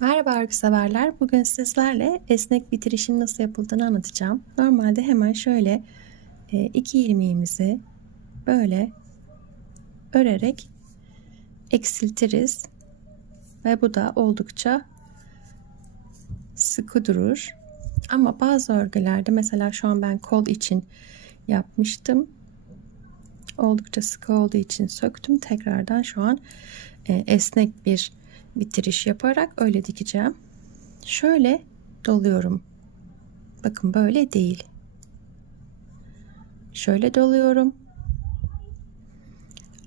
Merhaba örgü severler. Bugün sizlerle esnek bitirişin nasıl yapıldığını anlatacağım. Normalde hemen şöyle e, iki ilmeğimizi böyle örerek eksiltiriz. Ve bu da oldukça sıkı durur. Ama bazı örgülerde mesela şu an ben kol için yapmıştım. Oldukça sıkı olduğu için söktüm. Tekrardan şu an e, esnek bir bitiriş yaparak öyle dikeceğim. Şöyle doluyorum. Bakın böyle değil. Şöyle doluyorum.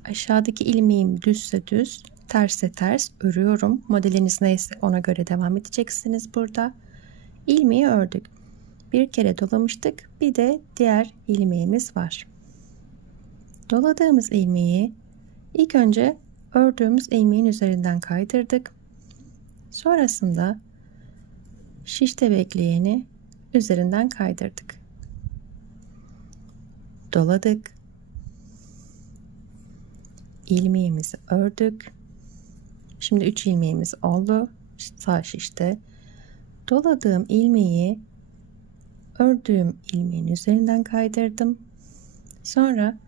Aşağıdaki ilmeğim düzse düz, terse ters örüyorum. Modeliniz neyse ona göre devam edeceksiniz burada. İlmeği ördük. Bir kere dolamıştık. Bir de diğer ilmeğimiz var. Doladığımız ilmeği ilk önce ördüğümüz ilmeğin üzerinden kaydırdık. Sonrasında şişte bekleyeni üzerinden kaydırdık. Doladık. ilmeğimizi ördük. Şimdi 3 ilmeğimiz oldu. Sağ şişte. Doladığım ilmeği ördüğüm ilmeğin üzerinden kaydırdım. Sonra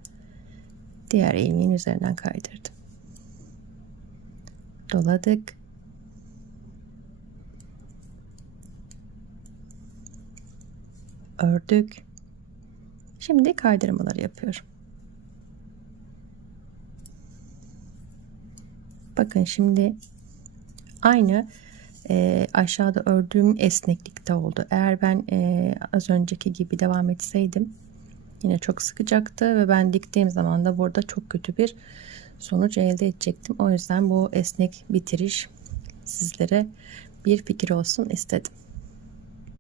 diğer ilmeğin üzerinden kaydırdım doladık. Ördük. Şimdi kaydırmaları yapıyorum. Bakın şimdi aynı e, aşağıda ördüğüm esneklikte oldu. Eğer ben e, az önceki gibi devam etseydim yine çok sıkacaktı ve ben diktiğim zaman da burada çok kötü bir sonuç elde edecektim. O yüzden bu esnek bitiriş sizlere bir fikir olsun istedim.